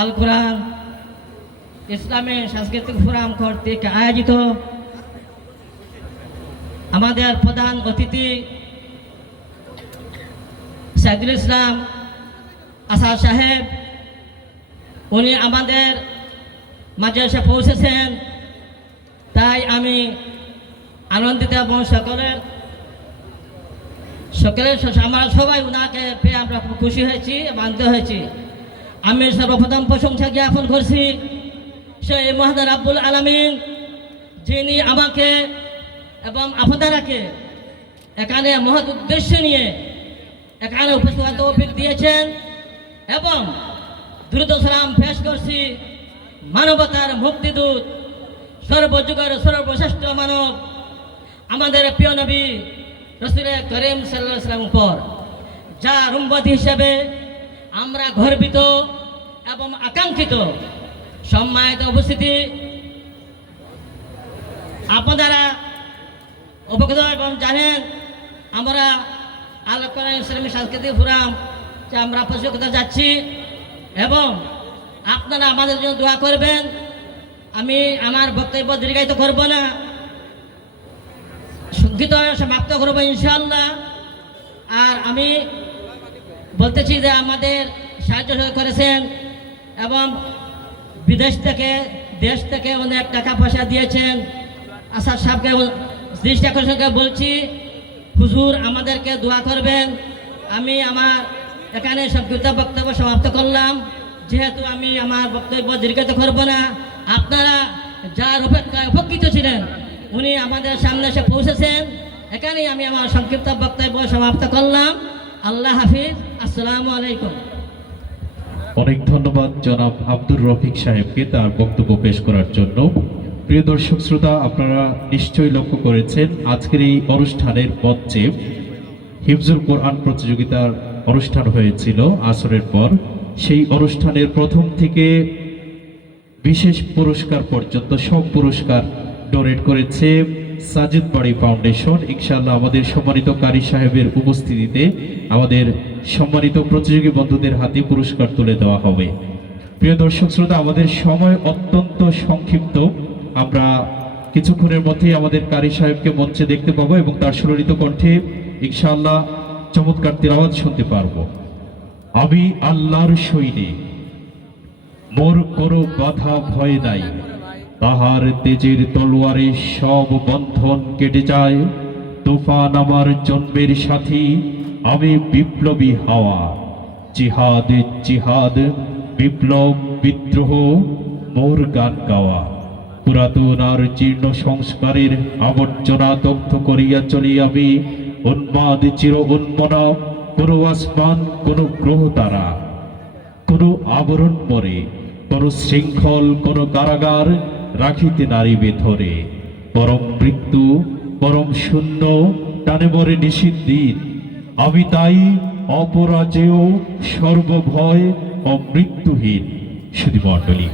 আল কোরআন ইসলামী সাংস্কৃতিক ফোরাম কর্তৃক আয়োজিত আমাদের প্রধান অতিথি সাইদুল ইসলাম আসাদ সাহেব, উনি আমাদের মাঝে এসে পৌঁছেছেন। তাই আমি আনন্দিত এবং সকলের সকলের আমরা সবাই ওনাকে পেয়ে আমরা খুশি হয়েছি বাধ্য হয়েছি। আমি সর্বপ্রথম প্রশংসা জ্ঞাপন করছি সেই মহাদার আব্বুল আলমিন, যিনি আমাকে এবং আপনারাকে এখানে মহৎ উদ্দেশ্য নিয়ে এখানে উপস্থিত তৌফিক দিয়েছেন এবং দ্রুত সালাম পেশ করছি মানবতার মুক্তিদূত, সর্বযুগের সর্বশ্রেষ্ঠ মানব, আমাদের প্রিয় নবী রসুল করিম সাল্লাহ সাল্লাম উপর, যার উম্মতি হিসেবে আমরা গর্বিত এবং আকাঙ্ক্ষিত। সম্মানিত উপস্থিতি, আপনারা অবগত এবং জানেন, আমরা আলোচনা ইসলামী সাংস্কৃতিক ফোরাম যে আমরা প্রশিক্ষিত যাচ্ছি এবং আপনারা আমাদের জন্য দোয়া করবেন। আমি আমার বক্তব্য দীর্ঘায়িত করব না। সংগীত সমাপ্ত করব ইনশাল্লাহ আর আমি বলতেছি যে আমাদের সাহায্য করেছেন এবং বিদেশ থেকে, দেশ থেকে অনেক টাকা পয়সা দিয়েছেন। আসাদ সাহেবকে দৃষ্টি আকর্ষণকে বলছি, হুজুর আমাদেরকে দোয়া করবেন। আমি আমার এখানে সংক্ষিপ্ত বক্তব্য সমাপ্ত করলাম। যেহেতু আমি আমার বক্তব্য দীর্ঘিত করব না, আপনারা যার অপেক্ষায় উপকৃত ছিলেন, উনি আমাদের সামনে এসে পৌঁছেছেন। এখানেই আমি আমার সংক্ষিপ্ত বক্তব্য সমাপ্ত করলাম। আল্লাহ হাফিজ। অনেক ধন্যবাদ জনাব আব্দুর রফিক সাহেবকে তার বক্তব্য পেশ করার জন্য। প্রিয় দর্শক শ্রোতা, আপনারা নিশ্চয়ই লক্ষ্য করেছেন, আজকের এই অনুষ্ঠানের মঞ্চে হিফজুল কোরআন প্রতিযোগিতার অনুষ্ঠান হয়েছিল আসরের পর। সেই অনুষ্ঠানের প্রথম থেকে বিশেষ পুরস্কার পর্যন্ত সব পুরস্কার ডোনেট করেছে সাজিদ বাড়ি ফাউন্ডেশন। ইনশাআল্লাহ আমাদের সম্মানিত কারি সাহেবের উপস্থিতিতে আমাদের সম্মানিত প্রতিযোগী বন্ধুদের হাতে পুরস্কার তুলে দেওয়া হবে। প্রিয় দর্শক শ্রোতা, আমাদের সময় অত্যন্ত সংক্ষিপ্ত। আমরা কিছুক্ষণের মধ্যেই আমাদের কারি সাহেবকে মঞ্চে দেখতে পাবো এবং তার সুললিত কণ্ঠে ইনশাআল্লাহ চমৎকার তিলাওয়াত শুনতে পারব। আমি আল্লাহর সৈনিক মোর কোনো বাধা ভয় নাই। তাহার তেজের তলোয়ারে সব বন্ধন কেটে যায়। তুফান আমার জন্মের সাথী, আমি বিপ্লবী হাওয়া। জিহাদ জিহাদ, বিপ্লব বিদ্রোহ, মোর গান গাওয়া। পুরাতন আর জীর্ণ সংস্কারের আবর্জনা দগ্ধ করিয়া চলি আমি। উন্মাদ চির উন্মনা, কোনো আসমান, কোনো গ্রহ তারা। কোনো আবরণ পরে, কোনো শৃঙ্খল, কোনো কারাগার রাখিতে নারিবে ধরে পরম মৃত্যু পরম শূন্য, টানে মরে নিষিদ্দিন আমি তাই অপরাজেয়, সর্বভয় ও মৃত্যুহীন সুধী মণ্ডলী